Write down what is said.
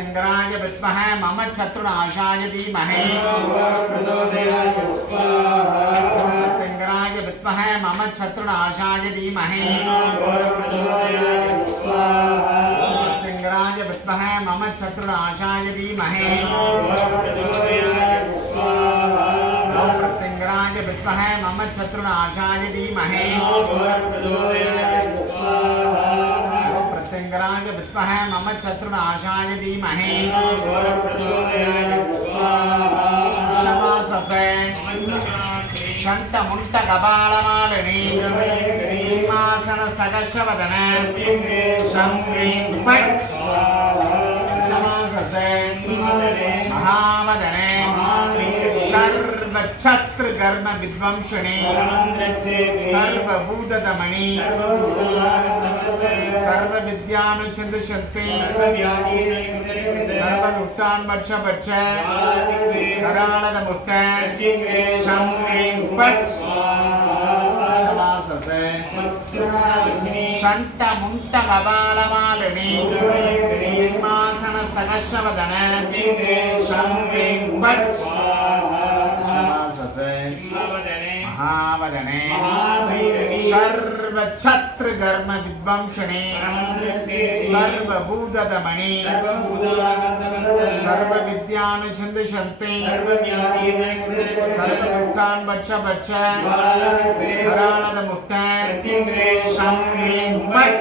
प्रत्यङ्गराय विद्महे, मम शत्रुनाशाय धीमहि। प्रत्यङ्गराय विद्महे, मम शत्रुनाशाय धीमहि। प्रत्यङ्गराय विद्महे, मम शत्रुनाशाय धीमहि। प्रत्यङ्गराय विद्महे, मम शत्रुनाशाय धीमहि। శ్రీమాంగ విస్మహ మమ శత్రుణ ఆశాయ ధీమహే శమాససే షంటముంట కపాలమాలిని సింహాసన సకర్షవదన మహావదనే. சர்வச்சத்ரு கர்ம வித்வம்சனே சர்வபூததமணி. சர்வ வித்யானுச்சந்த சக்தி சர்வ லுட்டான் பட்ச பட்ச கராளத முட்ட சம் ஹ்ரீம் பட் முண்ட கபாலமாலினி சிம்மாசன சகசவதன சம் ஹ்ரீம் शमाससे महावदने सर्वच्छत्रकर्म विद्वंसने सर्वभूतदमणि सर्वविद्यानुचन्दशन्ति सर्वदुःखान् भक्ष भक्ष कराळद मुट्ट शं ह्रीं फट्